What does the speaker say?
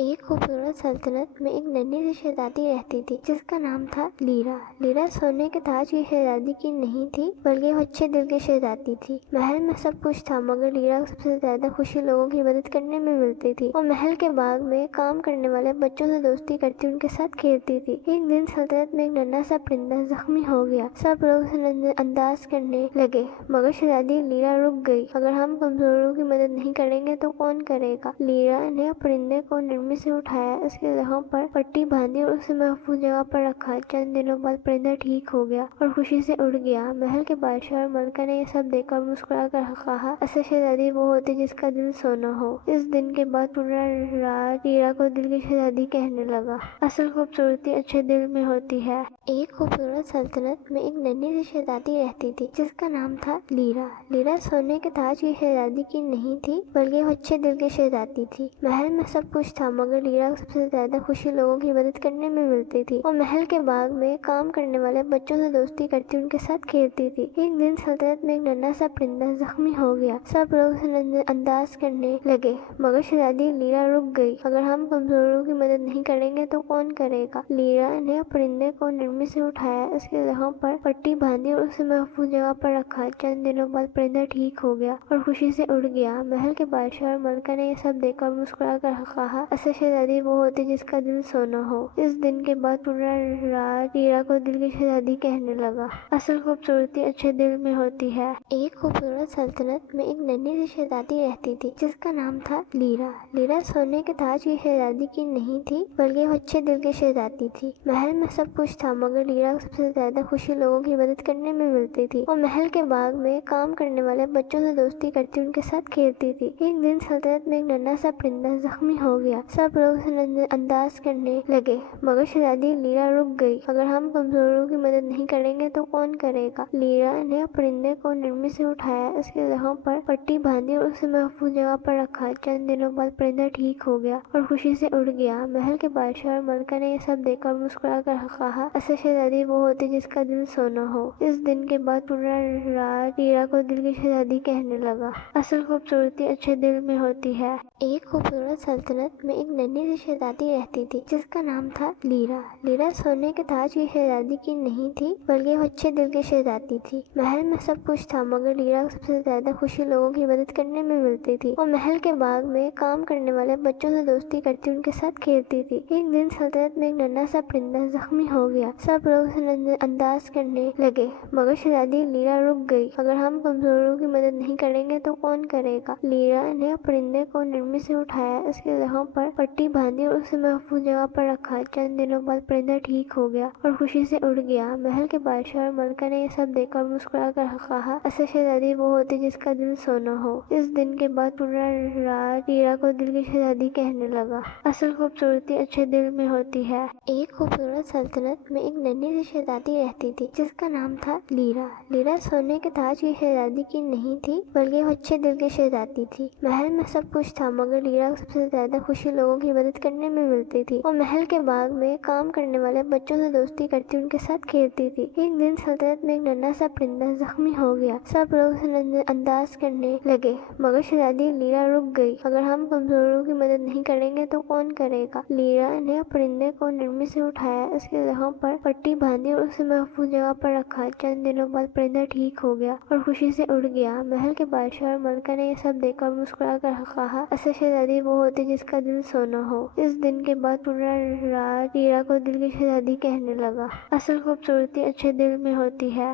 ایک خوبصورت سلطنت میں ایک ننھی سی شہزادی رہتی تھی جس کا نام تھا لیرا۔ لیرا سونے کے تاج کی شہزادی کی نہیں تھی بلکہ وہ اچھے دل کی شہزادی تھی۔ محل میں سب کچھ تھا مگر لیرا کو سب سے زیادہ خوشی لوگوں کی مدد کرنے میں ملتی تھی۔ وہ محل کے باغ میں کام کرنے والے بچوں سے دوستی کرتی ان کے ساتھ کھیلتی تھی۔ ایک دن سلطنت میں ایک ننھا سا پرندہ زخمی ہو گیا۔ سب لوگ اسے نظر انداز کرنے لگے مگر شہزادی لیرا رک گئی۔ اگر ہم کمزوروں کی مدد نہیں کریں گے تو کون کرے گا؟ لیرا نے پرندے کو نرمی سے اٹھایا، اس کے زخم پر پٹی باندھی اور اسے محفوظ جگہ پر رکھا۔ چند دنوں بعد پرندہ ٹھیک ہو گیا اور خوشی سے اڑ گیا۔ محل کے بادشاہ اور ملکہ نے یہ سب دیکھ کر مسکرا کر کہا، اصل شہزادی وہ ہوتی جس کا دل سونا ہو۔ اس دن کے بعد پورا راج لیرا کو دل کی شہزادی کہنے لگا۔ اصل خوبصورتی اچھے دل میں ہوتی ہے۔ ایک خوبصورت سلطنت میں ایک ننھی سی شہزادی رہتی تھی جس کا نام تھا لیرا۔ لیرا سونے کے تاج کی شہزادی کی نہیں تھی بلکہ وہ اچھے دل کی شہزادی تھی۔ محل میں سب کچھ تھا مگر لیرا کو سب سے زیادہ خوشی لوگوں کی مدد کرنے میں ملتی تھی۔ وہ محل کے باغ میں کام کرنے والے بچوں سے دوستی کرتی ان کے ساتھ کھیلتی تھی۔ ایک دن سلطنت میں ایک ننھا سا پرندہ زخمی ہو گیا۔ سب لوگ اسے نظر انداز کرنے لگے مگر شہزادی لیرا رک گئی۔ اگر ہم کمزوروں کی مدد نہیں کریں گے تو کون کرے گا؟ لیرا نے پرندے کو نرمی سے اٹھایا، اس کے زخم پر پٹی باندھی اور اسے محفوظ جگہ پر رکھا۔ چند دنوں بعد پرندہ ٹھیک ہو گیا اور خوشی سے اڑ گیا۔ محل کے بادشاہ اور ملکہ نے یہ سب دیکھ کر مسکرا کر کہا، اصل شہزادی وہ ہوتی جس کا دل سونا ہو۔ اس دن کے بعد پورا راج لیرا کو دل کی شہزادی کہنے لگا۔ اصل خوبصورتی اچھے دل میں ہوتی ہے۔ ایک خوبصورت سلطنت میں ایک ننھی سی شہزادی رہتی تھی جس کا نام تھا لیرا۔ لیرا سونے کے تاج کی شہزادی کی نہیں تھی بلکہ وہ اچھے دل کی شہزادی تھی۔ محل میں سب کچھ تھا مگر لیرا کو سب سے زیادہ خوشی لوگوں کی مدد کرنے میں ملتی تھی۔ وہ محل کے باغ میں کام کرنے والے بچوں سے دوستی کرتی ان کے ساتھ کھیلتی تھی۔ ایک دن سلطنت میں ایک ننھا سا پرندہ زخمی ہو گیا۔ سب لوگ اسے نظر انداز کرنے لگے مگر شہزادی لیرا رک گئی۔ اگر ہم کمزوروں کی مدد نہیں کریں گے تو کون کرے گا؟ لیرا نے پرندے کو نرمی سے اٹھایا، اس کے زخم پر پٹی باندھی اور اسے محفوظ جگہ پر رکھا۔ چند دنوں بعد پرندہ ٹھیک ہو گیا اور خوشی سے اڑ گیا۔ محل کے بادشاہ اور ملکہ نے یہ سب دیکھ کر مسکرا کر کہا، اصل شہزادی وہ ہوتی جس کا دل سونا ہو۔ اس دن کے بعد پورا راج لیرا کو دل کی شہزادی کہنے لگا۔ اصل خوبصورتی اچھے دل میں ہوتی ہے۔ ایک خوبصورت سلطنت میں ایک ننھی سی شہزادی رہتی تھی جس کا نام تھا لیرا۔ لیرا سونے کے تاج کی شہزادی کی نہیں تھی بلکہ وہ اچھے دل کی شہزادی تھی۔ محل میں سب کچھ تھا مگر لیرا کو سب سے زیادہ خوشی لوگوں کی مدد کرنے میں ملتی تھی۔ وہ محل کے باغ میں کام کرنے والے بچوں سے دوستی کرتی ان کے ساتھ کھیلتی تھی۔ ایک دن سلطنت میں ایک ننھا سا پرندہ زخمی ہو گیا۔ سب لوگ اسے نظر انداز کرنے لگے مگر شہزادی لیرا رک گئی۔ اگر ہم کمزوروں کی مدد نہیں کریں گے تو کون کرے گا؟ لیرا نے پرندے کو نرمی سے اٹھایا، اس کے زخم پر پٹی باندھی اور اسے محفوظ جگہ پر رکھا۔ چند دنوں بعد پرندہ ٹھیک ہو گیا اور خوشی سے اڑ گیا۔ محل کے بادشاہ اور ملکہ نے یہ سب دیکھ کر مسکرا کر کہا، اصل شہزادی وہ ہوتی جس کا دل سونا ہو۔ اس دن کے بعد پورا راج لیرا کو دل کی شہزادی کہنے لگا۔ اصل خوبصورتی اچھے دل میں ہوتی ہے۔ ایک خوبصورت سلطنت میں ایک ننھی سی شہزادی رہتی تھی جس کا نام تھا لیرا۔ لیرا سونے کے تاج کی شہزادی کی نہیں تھی بلکہ وہ اچھے دل کی شہزادی تھی۔ محل میں سب کچھ تھا مگر لیرا کو سب سے زیادہ خوشی لوگوں کی مدد کرنے میں ملتی تھی۔ وہ محل کے باغ میں کام کرنے والے بچوں سے دوستی کرتی ان کے ساتھ کھیلتی تھی۔ ایک دن سلطنت میں ایک ننھا سا پرندہ زخمی ہو گیا۔ سب لوگ اسے نظر انداز کرنے لگے مگر شہزادی لیرا رک گئی۔ اگر ہم کمزوروں کی مدد نہیں کریں گے تو کون کرے گا؟ لیرا نے پرندے کو نرمی سے اٹھایا، اس کے زخم پر پٹی باندھی اور اسے محفوظ جگہ پر رکھا۔ چند دنوں بعد پرندہ ٹھیک ہو گیا اور خوشی سے اڑ گیا۔ محل کے بادشاہ اور ملکہ نے یہ سب دیکھ کر مسکرا کر کہا، اصل شہزادی وہ ہوتی جس کا دل سونا ہو۔ اس دن کے بعد پورا راج لیرا کو دل کی شہزادی کہنے لگا۔ اصل خوبصورتی اچھے دل میں ہوتی ہے۔